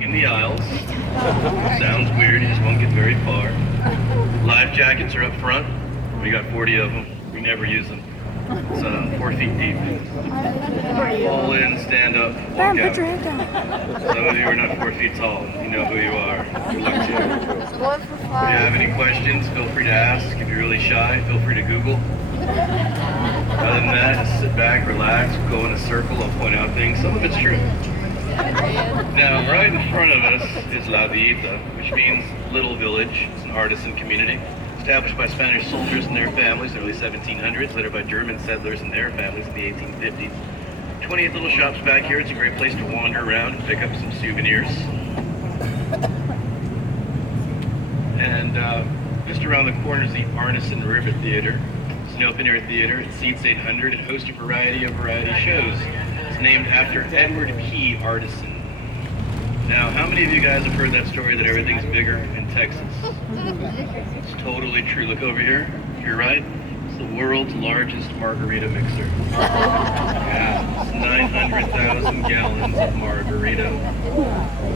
In the aisles. Sounds weird, you just won't get very far. Life jackets are up front. We got 40 of them. We never use them. It's 4 feet deep. Pull in, stand up, walk out. Some of you are not 4 feet tall. You know who you are. Good luck to you. If you have any questions, feel free to ask. If you're really shy, feel free to Google. Other than that, just sit back, relax, go in a circle, I'll point out things. Some of it's true. Now, right in front of us is La Villita, which means little village. It's an artisan community established by Spanish soldiers and their families in the early 1700s, later by German settlers and their families in the 1850s. 28 little shops back here. It's a great place to wander around and pick up some souvenirs. And just around the corner is the Arneson River Theater. It's an open-air theater. It seats 800 and hosts a variety of shows. It's named after Edward P. Artisan. Now, how many of you guys have heard that story that everything's bigger in Texas? It's totally true. Look over here. You're right. It's the world's largest margarita mixer. Yeah, it's 900,000 gallons of margarita.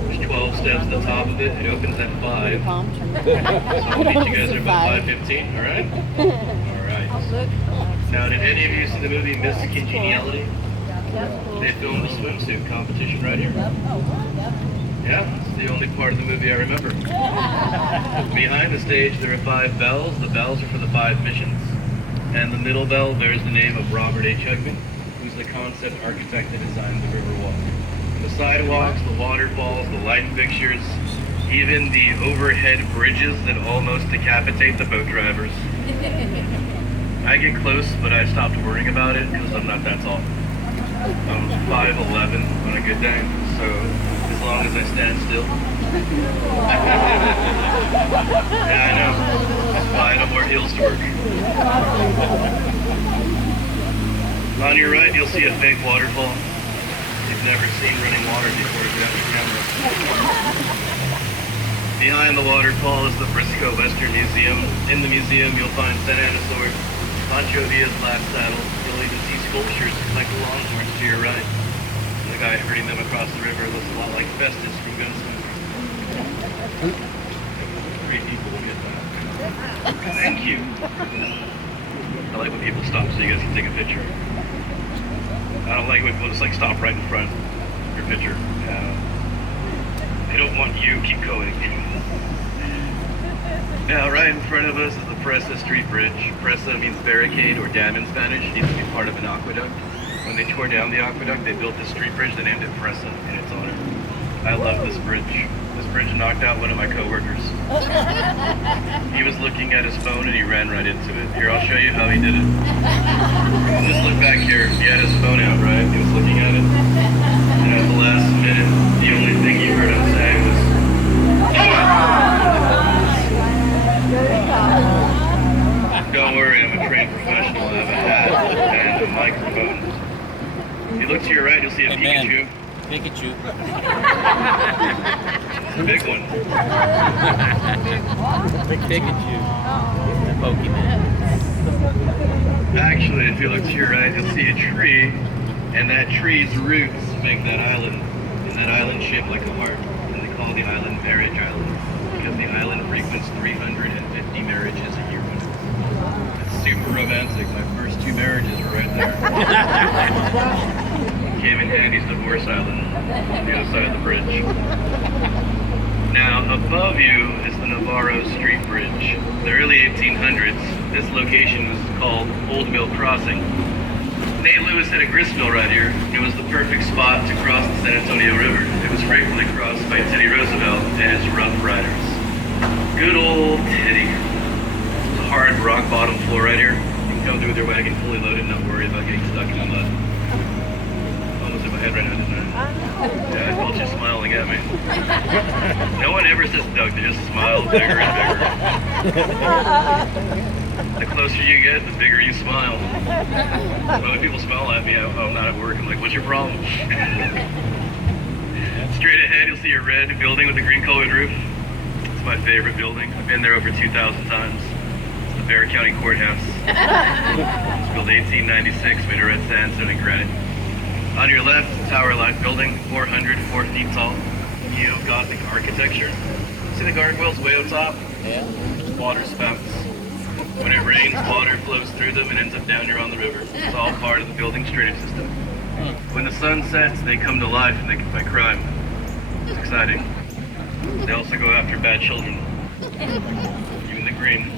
There's 12 steps at the top of it. It opens at 5. So I'll meet you guys at about 5:15, all right? All right. Now, did any of you see the movie Miss Congeniality? They filmed the swimsuit competition right here. Yeah, it's the only part of the movie I remember. Behind the stage there are 5 bells. The bells are for the 5 missions. And the middle bell bears the name of Robert H. Hugman, who's the concept architect that designed the Riverwalk. The sidewalks, the waterfalls, the light fixtures, even the overhead bridges that almost decapitate the boat drivers. I get close, but I stopped worrying about it because I'm not that tall. I'm 5'11" on a good day, so as long as I stand still. Yeah, I know. That's why I don't wear heels to work. On your right, you'll see a fake waterfall. You've never seen running water before if you have your camera. Behind the waterfall is the Frisco Western Museum. In the museum, you'll find San Ana sword, Pancho Villa's last saddle. You'll even see sculptures like the Longhorns to your right. The guy herding them across the river looks a lot like Festus from Gunsmoke. 3 people will get that. Thank you. I like when people stop so you guys can take a picture. I don't like when people just like stop right in front of your picture. They don't want you, keep going. Now, right in front of us is the Presa Street Bridge. Presa means barricade or dam in Spanish. It used to be part of an aqueduct. When they tore down the aqueduct, they built this street bridge. They named it Presa in its honor. I love this bridge. This bridge knocked out one of my coworkers. He was looking at his phone and he ran right into it. Here, I'll show you how he did it. Just look back here. He had his phone out, right? He was looking at it. And at the last minute, the only thing you heard him say was, "Don't worry, I'm a trained professional. I have a hat and a microphone." You look to your right, you'll see a Pikachu. Pikachu. The big one. Big Pikachu. The Pokemon. Actually, if you look to your right, you'll see a tree, and that tree's roots make that island. And that island shaped like a heart. And they call the island Marriage Island because the island frequents 350 marriages a year. It's super romantic. My first 2 marriages were right there. Came in handy's divorce island on the other side of the bridge. Now, above you is the Navarro Street Bridge. The early 1800s, this location was called Old Mill Crossing. Nate Lewis had a gristmill right here. It was the perfect spot to cross the San Antonio River. It was frequently crossed by Teddy Roosevelt and his Rough Riders. Good old Teddy. It's a hard rock bottom floor right here. You can come through with your wagon fully loaded and not worry about getting stuck in the mud. Almost hit my head right now, didn't I? Yeah, I felt you smiling at me. No one ever says duck, they just smile bigger and bigger. The closer you get, the bigger you smile. When people smile at me, I'm not at work, I'm like, what's your problem? Straight ahead, you'll see a red building with a green colored roof. It's my favorite building. I've been there over 2,000 times. It's the Bexar County Courthouse. It's built 1896, made of red sandstone and granite. On your left, Tower Life Building, 404 feet tall. neo-Gothic architecture. See the gargoyles way up top? Yeah. Water spouts. When it rains, water flows through them and ends up down here on the river. It's all part of the building's drainage system. When the sun sets, they come to life and they can fight crime. It's exciting. They also go after bad children. You in the green.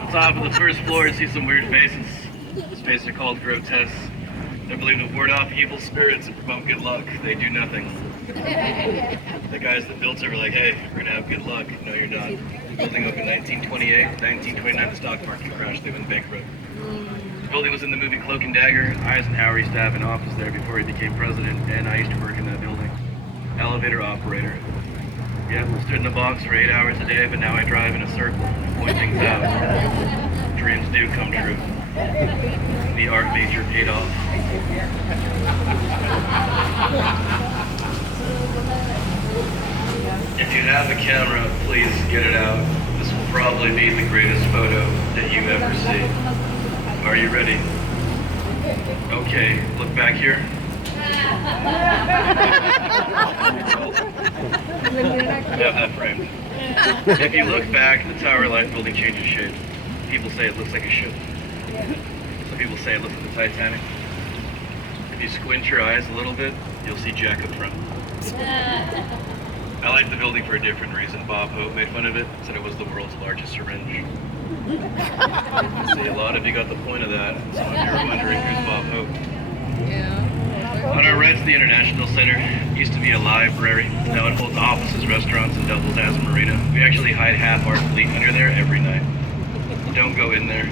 On top of the first floor, you see some weird faces. These faces are called grotesques. They're believed to ward off evil spirits and promote good luck. They do nothing. The guys that built it were like, hey, we're gonna have good luck. No, you're not. The building opened in 1928. 1929, the stock market crashed. They went bankrupt. The building was in the movie Cloak and Dagger. Eisenhower used to have an office there before he became president, and I used to work in that building. Elevator operator. Yep, stood in the box for 8 hours a day, but now I drive in a circle, point things out. Dreams do come true. The art major paid off. If you have a camera, please get it out. This will probably be the greatest photo that you ever see. Are you ready? Okay, look back here. Have that framed. If you look back, the Tower Life building changes shape. People say it looks like a ship. Some people say it looks like the Titanic. If you squint your eyes a little bit, you'll see Jack up front. I like the building for a different reason. Bob Hope made fun of it, said it was the world's largest syringe. See, a lot of you got the point of that. Some of you are wondering who's Bob Hope. On our right to the International Center, used to be a library. Now it holds offices, restaurants, and doubles as a marina. We actually hide half our fleet under there every night. Don't go in there.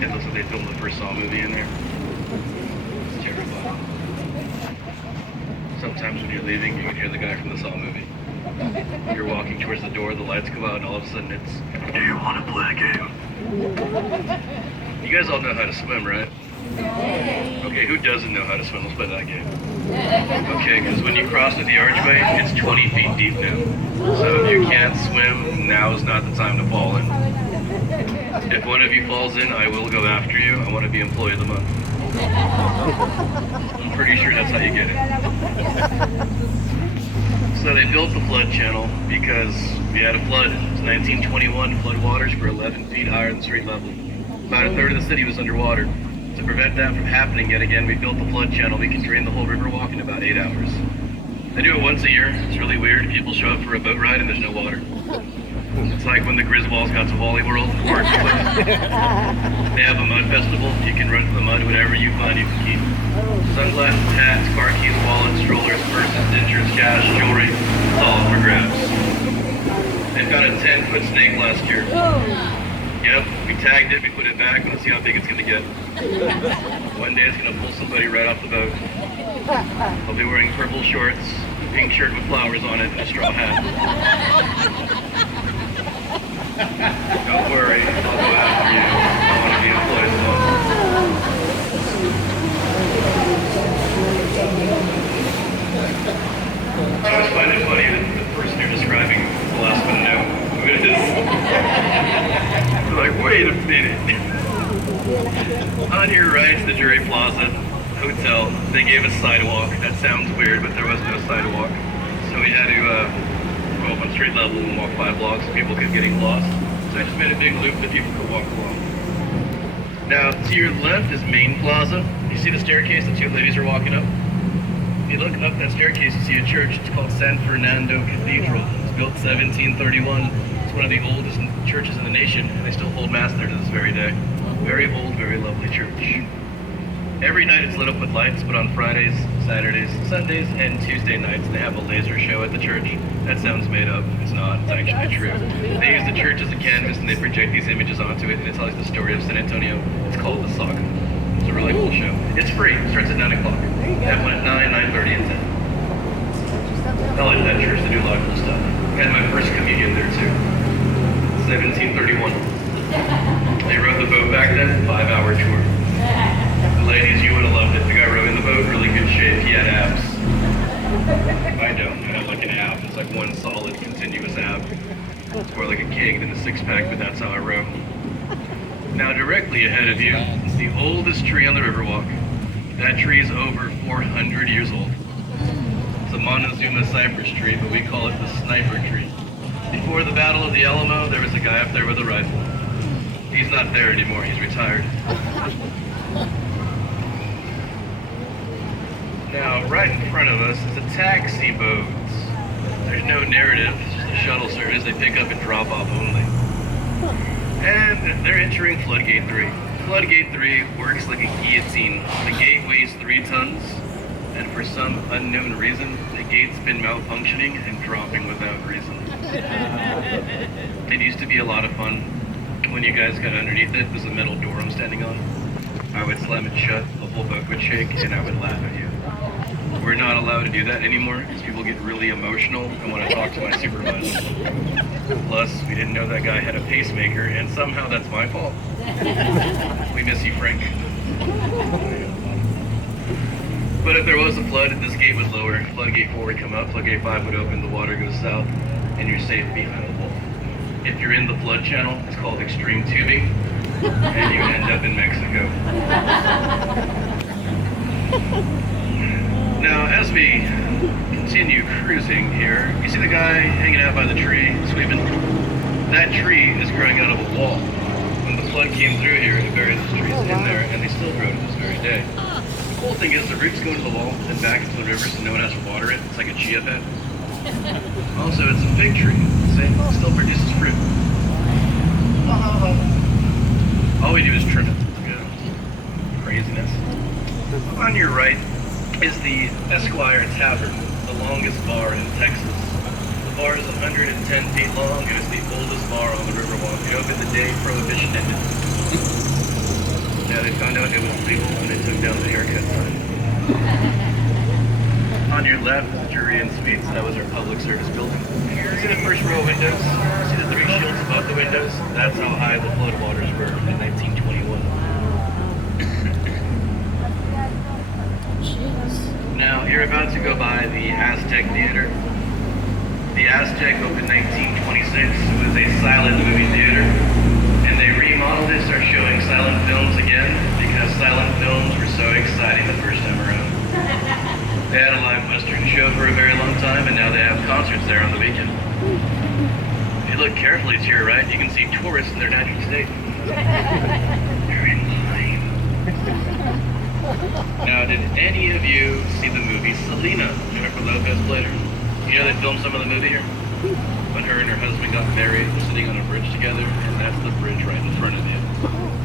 It looks like they filmed the first Saw movie in there. It's terrifying. Sometimes when you're leaving, you can hear the guy from the Saw movie. You're walking towards the door, the lights go out, and all of a sudden it's, do you want to play a game? You guys all know how to swim, right? Okay, who doesn't know how to swim? Let's play that game. Okay, because when you cross with the archway, it's 20 feet deep now. So if you can't swim, now is not the time to fall in. If one of you falls in, I will go after you. I want to be employee of the month. I'm pretty sure that's how you get it. So they built the flood channel because we had a flood. It was 1921. Flood waters were 11 feet higher than street level. About a third of the city was underwater. To prevent that from happening yet again, we built the flood channel. We can drain the whole river walk in about 8 hours. They do it once a year. It's really weird. People show up for a boat ride and there's no water. It's like when the Griswolds got to Volley World. They have a mud festival. You can run to the mud. Whatever you find, you can keep. Sunglasses, hats, car keys, wallets, strollers, purses, dentures, cash, jewelry. It's all up for grabs. They found a 10-foot snake last year. Yep, we tagged it, we put it back. Let's see how big it's going to get. One day it's going to pull somebody right off the boat. I'll be wearing purple shorts, a pink shirt with flowers on it, and a straw hat. Don't worry, I'll go after you. I want to be employed as well. I always find it funny that the person you're describing is the last one to know who it is. They're like, wait a minute. On your right is the Jury Plaza Hotel. They gave us sidewalk. That sounds weird, but there was no sidewalk. So we had to go up on street level and walk 5 blocks so people kept getting lost. So I just made a big loop that people could walk along. Now, to your left is Main Plaza. You see the staircase the 2 ladies are walking up? If you look up that staircase, you see a church. It's called San Fernando Cathedral. It's built 1731. It's one of the oldest churches in the nation, and they still hold mass there to this very day. Very old, very lovely church. Every night it's lit up with lights, but on Fridays, Saturdays, Sundays, and Tuesday nights they have a laser show at the church. That sounds made up. It's not. It's actually true. They use the church as a canvas and they project these images onto it, and it tells the story of San Antonio. It's called The Saga. It's a really cool show. It's free. It starts at 9 o'clock. That one at 9, 9:30, and 10. I like that church. They do a lot of cool stuff. I had my first communion there too. 1731. They rode the boat back then. 5-hour tour. Ladies, you would have loved it. The guy rowing the boat, really good shape. He had abs. I don't. I have like an ab. It's like one solid, continuous ab. It's more like a keg than a 6-pack, but that's how I row. Now, directly ahead of you is the oldest tree on the Riverwalk. That tree is over 400 years old. It's a Montezuma cypress tree, but we call it the sniper tree. Before the Battle of the Alamo, there was a guy up there with a rifle. He's not there anymore, he's retired. Now, right in front of us is a taxi boat. There's no narrative, it's just a shuttle service. They pick up and drop off only. And they're entering Floodgate 3. Floodgate 3 works like a guillotine. The gate weighs 3 tons, and for some unknown reason, the gate's been malfunctioning and dropping without reason. It used to be a lot of fun. When you guys got underneath it, there's a metal door I'm standing on. I would slam it shut, the whole boat would shake, and I would laugh at you. We're not allowed to do that anymore because people get really emotional and want to talk to my supervisor. Plus, we didn't know that guy had a pacemaker, and somehow that's my fault. We miss you, Frank. But if there was a flood, this gate would lower. Floodgate 4 would come up, Floodgate 5 would open, the water goes south, and you're safe behind the wall. If you're in the flood channel, it's called extreme tubing, and you end up in Mexico. Now, as we continue cruising here, you see the guy hanging out by the tree, sweeping? That tree is growing out of a wall. When the flood came through here, it buried those trees in there, and they still grow to this very day. The cool thing is the roots go to the wall and back into the river, so no one has to water it. It's like a chia pet. Also, it's a fig tree. See? It still produces fruit. All we do is trim it. You know? Craziness. On your right is the Esquire Tavern, the longest bar in Texas. The bar is 110 feet long and it's the oldest bar on the Riverwalk. It opened the day Prohibition ended. Yeah, they found out it was legal when they took down the haircut sign. On your left is Jury and Suites. That was our public service building. See the first row of windows? See the 3 shields above the windows? That's how high the floodwaters were in 1921. Now, you're about to go by the Aztec Theater. The Aztec opened 1926. It was a silent movie theater. And they remodeled it, started showing silent films again, because silent films were so exciting the first time around. They had a live Western show for a very long time, and now they have concerts there on the weekend. If you look carefully to your right, you can see tourists in their natural state. They're in line. Now, did any of you see the movie Selena? Jennifer Lopez played her. You know they filmed some of the movie here? When her and her husband got married, they're sitting on a bridge together, and that's the bridge right in front of you.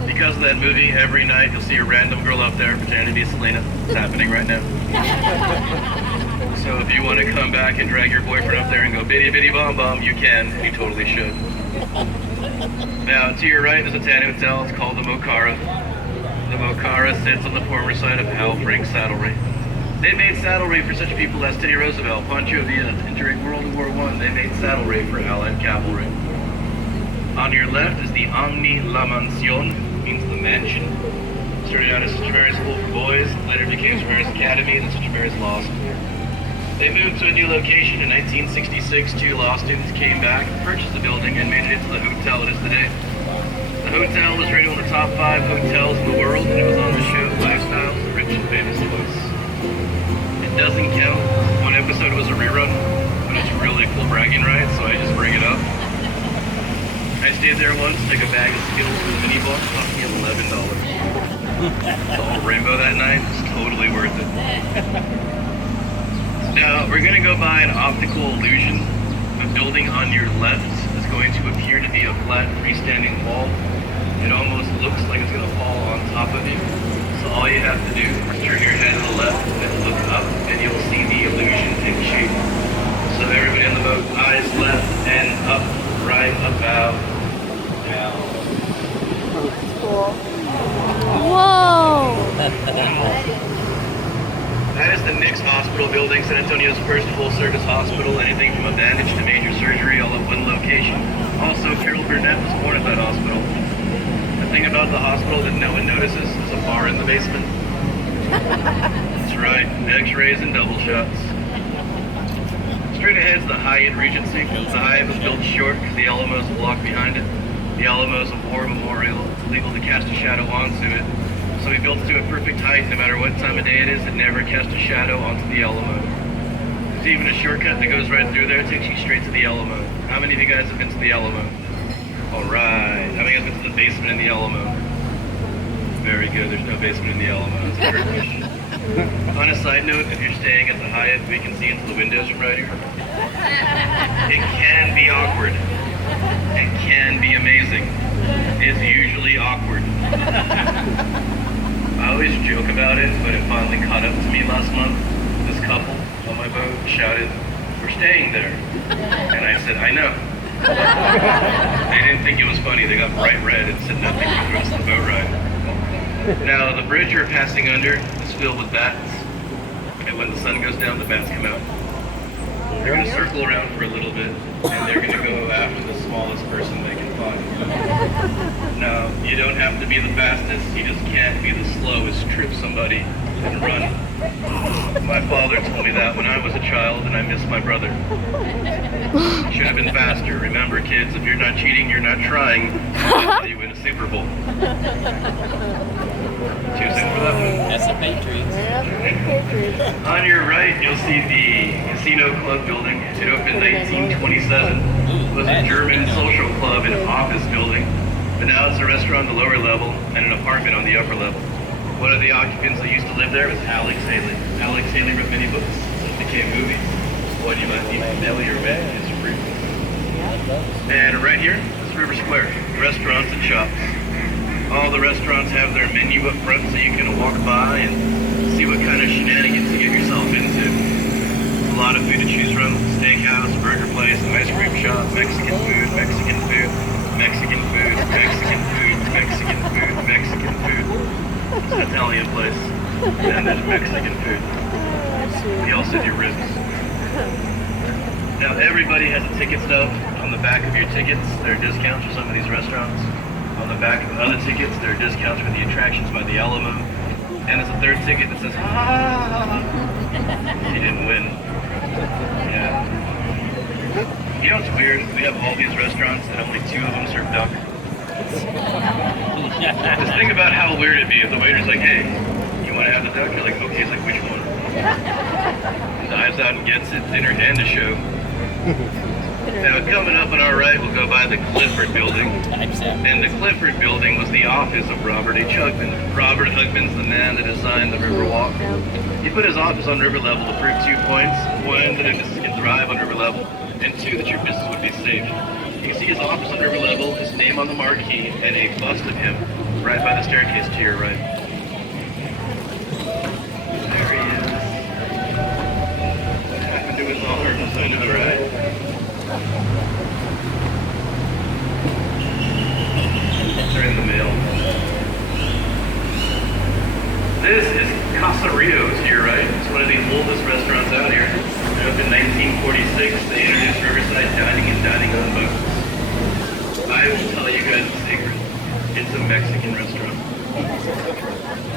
Because of that movie, every night you'll see a random girl up there pretending to be Selena. It's happening right now. So if you want to come back and drag your boyfriend up there and go bitty bitty bomb bomb, you can, and you totally should. Now, to your right is a tan hotel. It's called the Mocara. The Mocara sits on the former site of Hal Frank's saddlery. They made saddlery for such people as Teddy Roosevelt, Pancho Villa, and during World War I, they made saddlery for Allied cavalry. On your left is the Omni La Mansión, means the mansion. Started out as St. Mary's School for Boys, later became St. Mary's Academy, and then St. Mary's Law School. They moved to a new location in 1966. 2 law students came back, purchased the building, and made it into the hotel it is today. The hotel was rated one of the top 5 hotels in the world, and it was on the show Lifestyles, the Rich and Famous Twice. It doesn't count. One episode was a rerun, but it's really cool bragging rights, so I just bring it up. I stayed there once, took a bag of Skittles for the mini box, cost me $11. Saw Rainbow that night, it's totally worth it. Now, we're gonna go by an optical illusion. The building on your left is going to appear to be a flat, freestanding wall. It almost looks like it's gonna fall on top of you. So all you have to do is turn your head to the left and look up, and you'll see the illusion take shape. So everybody on the boat, eyes left and up, right, about, down. Cool. Whoa! That is the Nix Hospital building, San Antonio's first full-service hospital. Anything from a bandage to major surgery, all at one location. Also, Carol Burnett was born at that hospital. The thing about the hospital that no one notices is a bar in the basement. That's right, x-rays and double shots. Straight ahead is the Hyatt Regency. The Hyatt was built short because the Alamos will walk behind it. The Alamos a war memorial. It's illegal to cast a shadow onto it. So we built it to a perfect height. No matter what time of day it is, it never cast a shadow onto the Alamo. There's even a shortcut that goes right through there. It takes you straight to the Alamo. How many of you guys have been to the Alamo? All right. How many of you guys been to the basement in the Alamo? Very good. There's no basement in the Alamo. That's a great question. On a side note, if you're staying at the Hyatt, we can see into the windows from right here. It can be awkward. It can be amazing. It's usually awkward. I always joke about it, but it finally caught up to me last month. This couple on my boat shouted, "We're staying there." And I said, "I know." They didn't think it was funny. They got bright red and said nothing for the rest of the boat ride. Now, the bridge we're passing under is filled with bats. And when the sun goes down, the bats come out. They're going to circle around for a little bit, and they're going to go after the smallest person they can find. Now, you don't have to be the fastest, you just can't be the slowest, trip somebody and run. My father told me that when I was a child, and I missed my brother. Should have been faster. Remember, kids, if you're not cheating, you're not trying. That's how you win a Super Bowl. Too soon for that one? That's the Patriots. On your right, you'll see the Casino Club building. It opened in 1927. It was a German social club and office building, but now it's a restaurant on the lower level and an apartment on the upper level. One of the occupants that used to live there was Alex Haley. Alex Haley wrote many books that became movies. One you might be familiar with is Fruit. And right here is River Square, restaurants and shops. All the restaurants have their menu up front so you can walk by and see what kind of shenanigans to get yourself into. A lot of food to choose from: steakhouse, burger place, ice cream shop, Mexican food, Mexican food, Mexican food, Mexican food, Mexican food, Mexican food. It's an Italian place, and there's Mexican food. We also do ribs. Now everybody has a ticket stub. On the back of your tickets, there are discounts for some of these restaurants. On the back of other tickets, there are discounts for the attractions by the Alamo. And there's a third ticket that says, "Ah, you didn't win." Yeah. You know what's weird? We have all these restaurants and only 2 of them serve duck. Just think about how weird it'd be if the waiter's like, "Hey, you want to have the duck?" You're like, "Okay." He's like, "Which one?" Dives out and gets it, dinner and a show. Now, coming up on our right, we'll go by the Clifford Building. And the Clifford Building was the office of Robert H. Hugman. Robert Hugman's the man that designed the Riverwalk. He put his office on river level to prove 2 points. 1, that your business can thrive on river level, and 2, that your business would be safe. You can see his office on river level, his name on the marquee, and a bust of him right by the staircase to your right. There he is. I've been doing all her, I know, right? They're in the mail. This is Casa Rio's here, right? It's one of the oldest restaurants out here. They opened in 1946. They introduced Riverside dining and dining on boats. I will tell you guys a secret. It's a Mexican restaurant.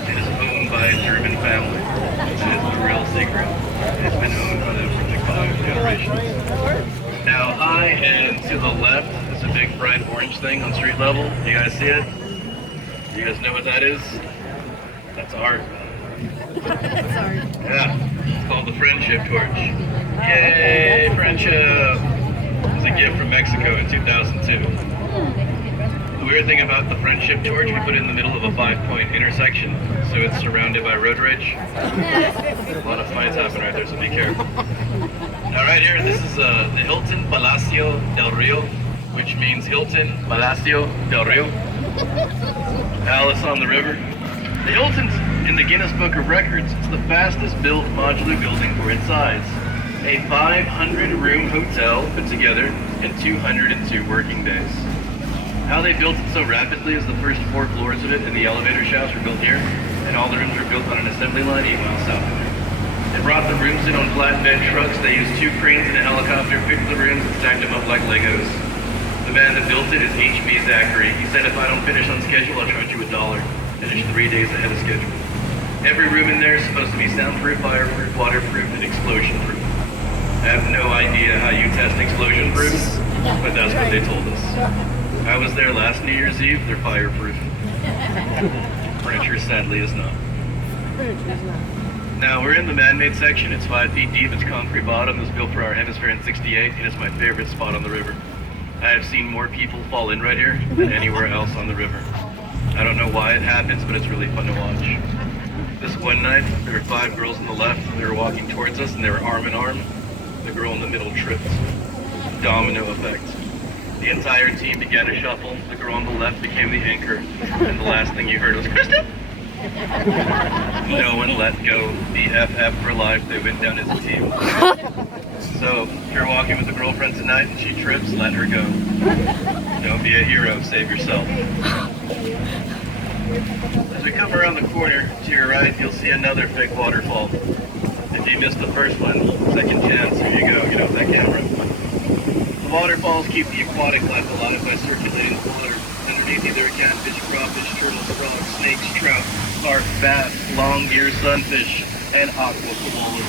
It is owned by a German family. That is the real secret. It's been owned by them for like 5 generations. Now, high and to the left is a big bright orange thing on street level. You guys see it? You guys know what that is? That's art. That's art. Yeah, it's called the Friendship Torch. Yay, friendship! It was a gift from Mexico in 2002. The weird thing about the Friendship Torch, we put it in the middle of a 5-point intersection, so it's surrounded by road rage. A lot of fights happen right there, so be careful. Now right here, this is the Hilton Palacio del Rio, which means Hilton Palacio del Rio. Palace on the river. The Hilton's in the Guinness Book of Records. It's the fastest built modular building for its size. A 500-room hotel put together in 202 working days. How they built it so rapidly is the first 4 floors of it and the elevator shafts were built here, and all the rooms were built on an assembly line 8 miles south of there. They brought the rooms in on flatbed trucks. They used 2 cranes and a helicopter, picked the rooms and stacked them up like Legos. The man that built it is H.B. Zachary. He said, "If I don't finish on schedule, I'll charge you $1. Finish 3 days ahead of schedule." Every room in there is supposed to be soundproof, fireproof, waterproof, and explosion-proof. I have no idea how you test explosion-proof, but that's what they told us. I was there last New Year's Eve. They're fireproof. Furniture, sadly, is not. Now we're in the man-made section. It's 5 feet deep. It's concrete bottom. It was built for our hemisphere in '68. It is my favorite spot on the river. I have seen more people fall in right here than anywhere else on the river. I don't know why it happens, but it's really fun to watch. This one night, there were 5 girls on the left. They were walking towards us, and they were arm in arm. The girl in the middle tripped. Domino effect. The entire team began to shuffle. The girl on the left became the anchor, and the last thing you heard was, "Kristen!" No one let go. BFF for life. They went down as a team. So, if you're walking with a girlfriend tonight and she trips, let her go. Don't be a hero. Save yourself. As we come around the corner, to your right, you'll see another fake waterfall. If you missed the first one, second chance. Here you go. Get off that camera. The waterfalls keep the aquatic life alive by circulating the water. Underneath you there are catfish, crawfish, turtles, frogs, snakes, trout, carp, bass, long-eared sunfish, and aqua koalas.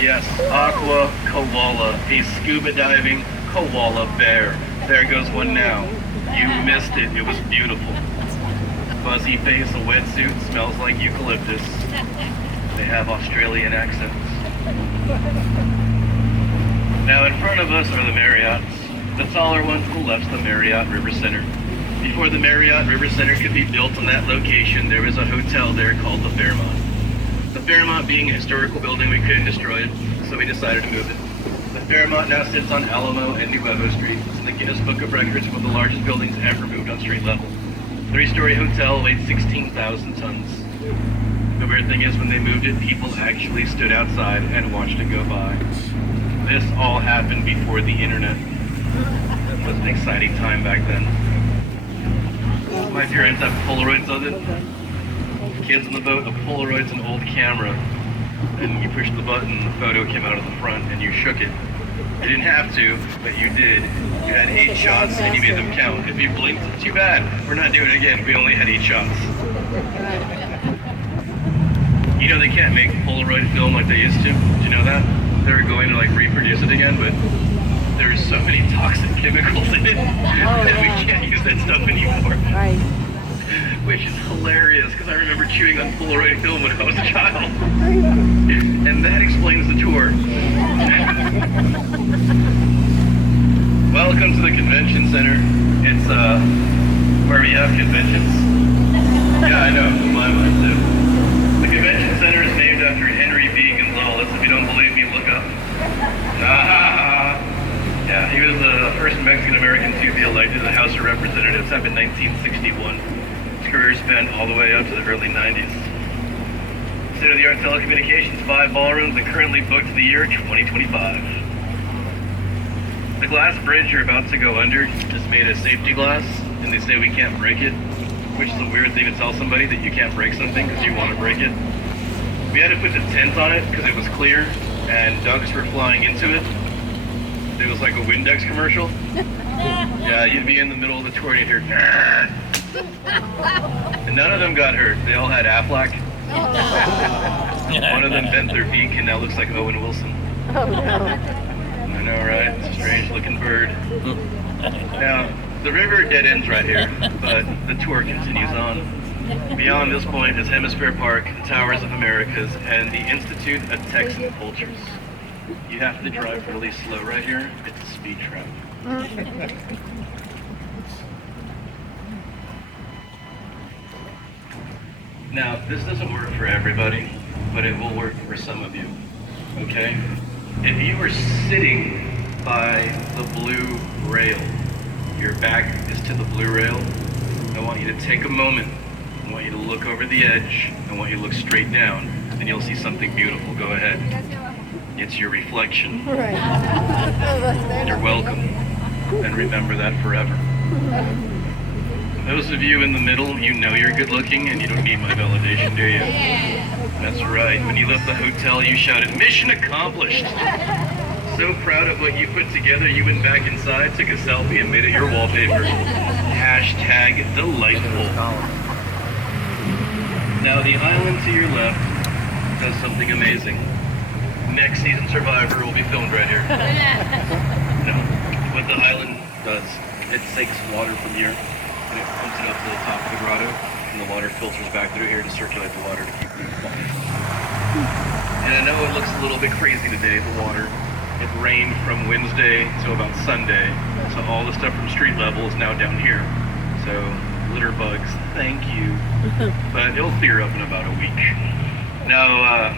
Yes, aqua koala, a scuba diving koala bear. There goes one now. You missed it. It was beautiful. Fuzzy face, a wetsuit, smells like eucalyptus. They have Australian accents. Now in front of us are the Marriotts. The taller one to the left's the Marriott River Center. Before the Marriott River Center could be built on that location, there was a hotel there called the Fairmont. The Fairmont being a historical building, we couldn't destroy it, so we decided to move it. The Fairmont now sits on Alamo and Nuevo Street. It's in the Guinness Book of Records, one of the largest buildings ever moved on street level. 3-story hotel weighed 16,000 tons. The weird thing is, when they moved it, people actually stood outside and watched it go by. This all happened before the internet. It was an exciting time back then. My parents have Polaroids of it. Kids on the boat, a Polaroid's an old camera. And you pushed the button, the photo came out of the front, and you shook it. You didn't have to, but you did. You had 8 shots, and you made them count. If you blinked, too bad. We're not doing it again. We only had 8 shots. You know they can't make Polaroid film like they used to. Did you know that? They're going to reproduce it again, but there's so many toxic chemicals in it that we can't use that stuff anymore. Right. Which is hilarious, because I remember chewing on Polaroid film when I was a child. And that explains the tour. Welcome to the convention center. It's where we have conventions. Yeah, I know, my mind too. The convention center is named after Henry B. Gonzalez. If you don't believe me, look up. Yeah, he was the first Mexican-American to be elected to the House of Representatives. Happened in 1961. His career spanned all the way up to the early 90s. State-of-the-art telecommunications, 5 ballrooms, and currently booked to the year 2025. The glass bridge you're about to go under is made of safety glass, and they say we can't break it, which is a weird thing to tell somebody, that you can't break something because you want to break it. We had to put the tent on it because it was clear, and ducks were flying into it. It was like a Windex commercial. Yeah, you'd be in the middle of the tour and you'd hear, "Grrr." And none of them got hurt. They all had Aflac. One of them bent their beak and now looks like Owen Wilson. Oh no. I know, right? It's a strange looking bird. Now, the river dead ends right here, but the tour continues on. Beyond this point is Hemisphere Park, the Towers of Americas, and the Institute of Texan Cultures. You have to drive really slow right here. It's a speed trap. Now, this doesn't work for everybody, but it will work for some of you, okay? If you were sitting by the blue rail, your back is to the blue rail, I want you to take a moment. I want you to look over the edge. I want you to look straight down, and you'll see something beautiful. Go ahead. It's your reflection. Right. You're welcome. And remember that forever. Those of you in the middle, you know you're good looking and you don't need my validation, do you? That's right. When you left the hotel, you shouted, "Mission accomplished." So proud of what you put together, you went back inside, took a selfie, and made it your wallpaper. Hashtag delightful. Now the island to your left does something amazing. Next season Survivor will be filmed right here. No, what the island does, it takes water from here and it pumps it up to the top of the grotto, and the water filters back through here to circulate the water to keep things flowing. And I know it looks a little bit crazy today, the water. It rained from Wednesday to about Sunday, so all the stuff from street level is now down here. So, litter bugs, thank you. But it'll clear up in about a week. Now,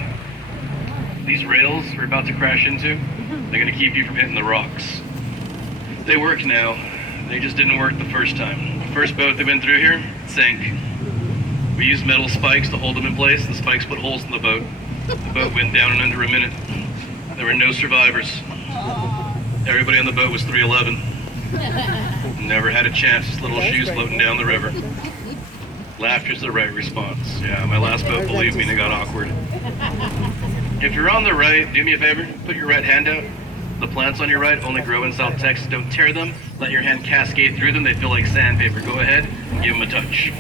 these rails we're about to crash into, they're gonna keep you from hitting the rocks. They work now. They just didn't work the first time. The first boat that went through here sank. We used metal spikes to hold them in place. The spikes put holes in the boat. The boat went down in under a minute. There were no survivors. Everybody on the boat was 3'11". Never had a chance, just little shoes floating down the river. Laughter's the right response. Yeah, my last boat, believe me, it got awkward. If you're on the right, do me a favor, put your right hand out. The plants on your right only grow in South Texas. Don't tear them. Let your hand cascade through them. They feel like sandpaper. Go ahead and give them a touch.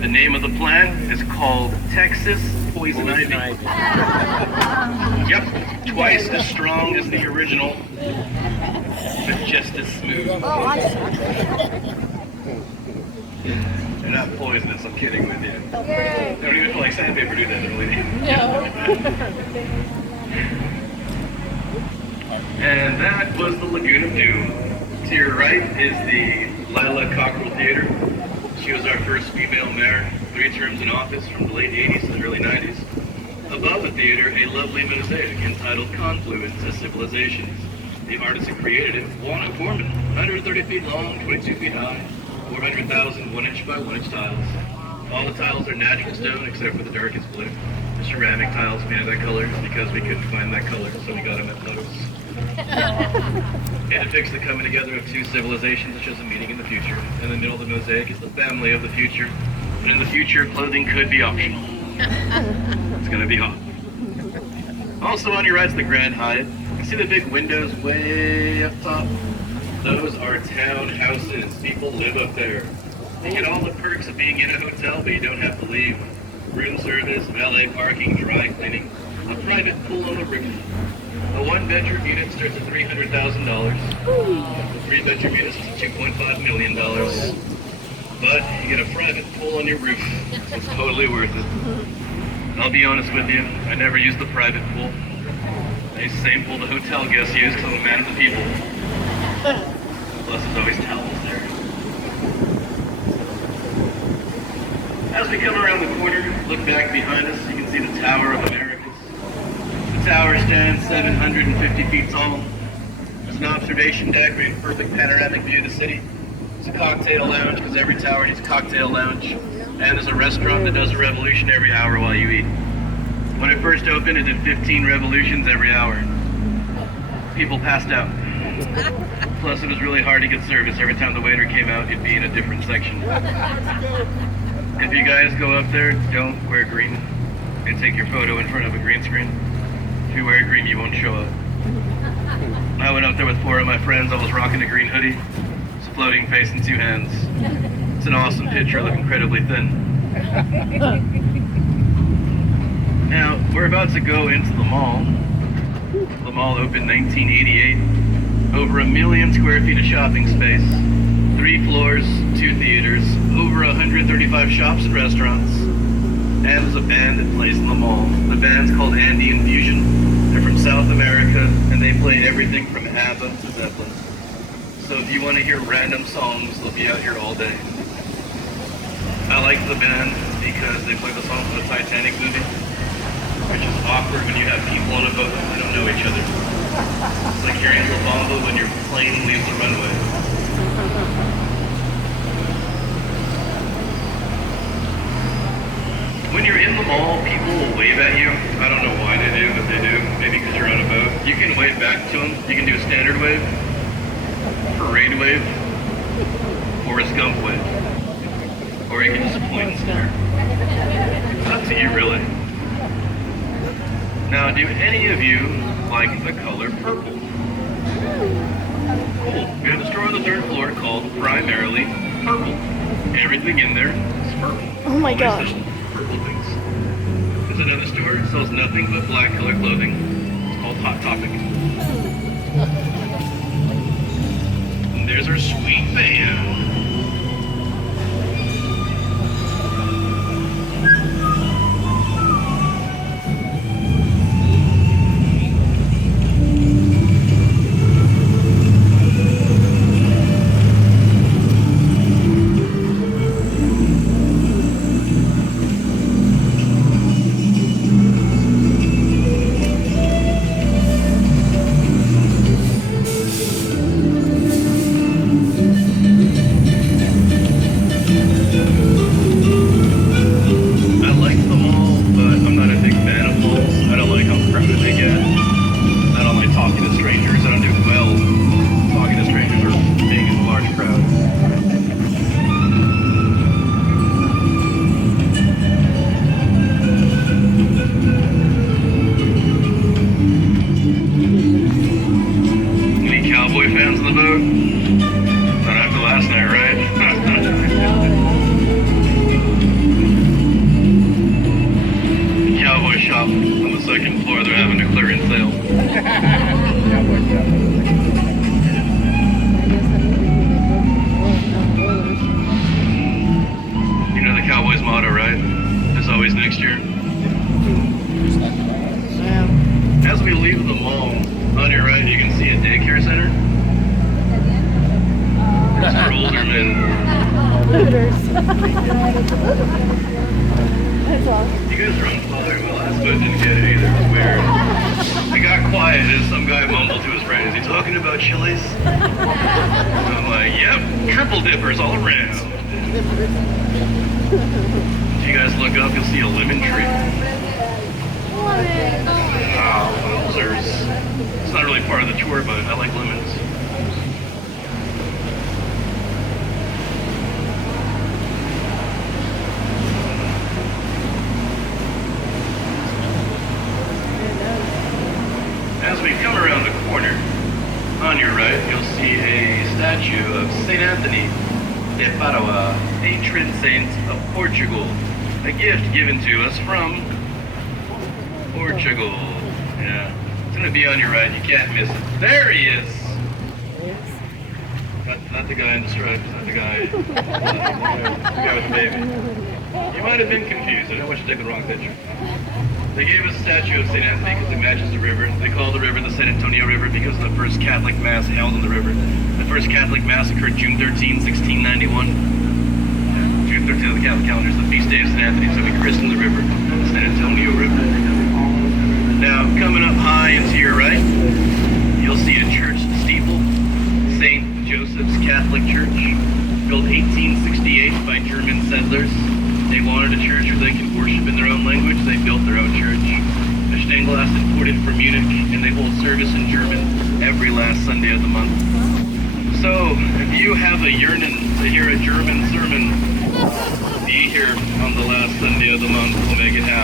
The name of the plant is called Texas Poison Ivy. Yep, twice as strong as the original, but just as smooth. They're not poisonous, I'm kidding with you. They don't even feel like sandpaper, do they? No. And that was the Lagoon of Doom. To your right is the Lila Cockrell Theater. She was our first female mayor, 3 terms in office from the late 80s to the early 90s. Above the theater, a lovely mosaic entitled Confluence of Civilizations. The artist who created it, Walnut Foreman, 130 feet long, 22 feet high, 400,000 1-inch by 1-inch tiles. All the tiles are natural stone except for the darkest blue. The ceramic tiles made of that color because we couldn't find that color, so we got them at Lowe's. It depicts the coming together of 2 civilizations, which is a meeting in the future. In the middle of the mosaic is the family of the future. And in the future, clothing could be optional. It's gonna be hot. Also on your right is the Grand Hyatt. You see the big windows way up top? Those are townhouses. People live up there. You get all the perks of being in a hotel, but you don't have to leave. Room service, valet parking, dry cleaning, a private pool on the roof. A 1-bedroom unit starts at $300,000. 3-bedroom units is $2.5 million. But you get a private pool on your roof. It's totally worth it. I'll be honest with you, I never used the private pool. I use the same pool the hotel guests use because I'm a man of the people. Plus there's always towels there. As we come around the corner, look back behind us, you can see the Tower of Americas. The tower stands 750 feet tall. There's an observation deck with a perfect panoramic view of the city. It's a cocktail lounge because every tower needs a cocktail lounge. And there's a restaurant that does a revolution every hour while you eat. When it first opened, it did 15 revolutions every hour. People passed out. Plus, it was really hard to get service. Every time the waiter came out, you'd be in a different section. If you guys go up there, don't wear green and take your photo in front of a green screen. If you wear green, you won't show up. I went up there with 4 of my friends. I was rocking a green hoodie. It's floating face in 2 hands. It's an awesome picture. I look incredibly thin. Now, we're about to go into the mall. The mall opened 1988. Over 1 million square feet of shopping space. 3 floors, 2 theaters, over 135 shops and restaurants. And there's a band that plays in the mall. The band's called Andean Fusion. They're from South America, and they play everything from ABBA to Zeppelin. So if you want to hear random songs, they'll be out here all day. I like the band because they play the song from the Titanic movie, which is awkward when you have people on a boat that don't know each other. It's like hearing La Bamba when your plane leaves the runway. When you're in the mall, people will wave at you. I don't know why they do, but they do. Maybe because you're on a boat. You can wave back to them. You can do a standard wave, parade wave, or a skunk wave. Or you can just point and stare. It's up to you, really. Now, do any of you like the color purple? Cool. We have a store on the 3rd floor called Primarily Purple. Everything in there is purple. Oh my gosh. Purple things. There's another store that sells nothing but black color clothing. It's called Hot Topic. And there's our sweet band. sailboat? Not after last night, right? The cowboy shop on the second floor, they're having a clearance sale. You know the Cowboys motto, right? There's always next year. As we leave the mall, on your right you can see a daycare center. It's for older men. You guys are on fire. My last boat didn't get it either. It's weird. It got quiet as some guy mumbled to his friend, "Is he talking about chilies?" And I'm like, "Yep, triple dippers all around." If you guys look up, you'll see a lemon tree. Oh, wowzers. It's not really part of the tour, but I like lemons. As we come around the corner, on your right, you'll see a statue of St. Anthony de Padua, patron saint of Portugal. A gift given to us from Portugal. Yeah, it's gonna be on your right. You can't miss it. There he is. Not the guy in the stripes. Not the guy. The guy with the baby. You might have been confused. I don't want you to take the wrong picture. They gave us a statue of St. Anthony because it matches the river. They call the river the Sanitonio River because of the first Catholic Mass held in the river. The first Catholic Mass occurred June 13, 1691. June 13th of the Catholic calendar is the feast day of St. Anthony, so we christened the river the Sanitonio River. Now, coming up high and to your right, you'll see a church steeple, St. Joseph's Catholic Church, built 1868 by German settlers. They wanted a church where they could worship in their own language. They built their own church. The stained glass imported from Munich, and they hold service in German every last Sunday of the month. So, if you have a yearning to hear a German sermon, be here on the last Sunday of the month. We'll make it happen.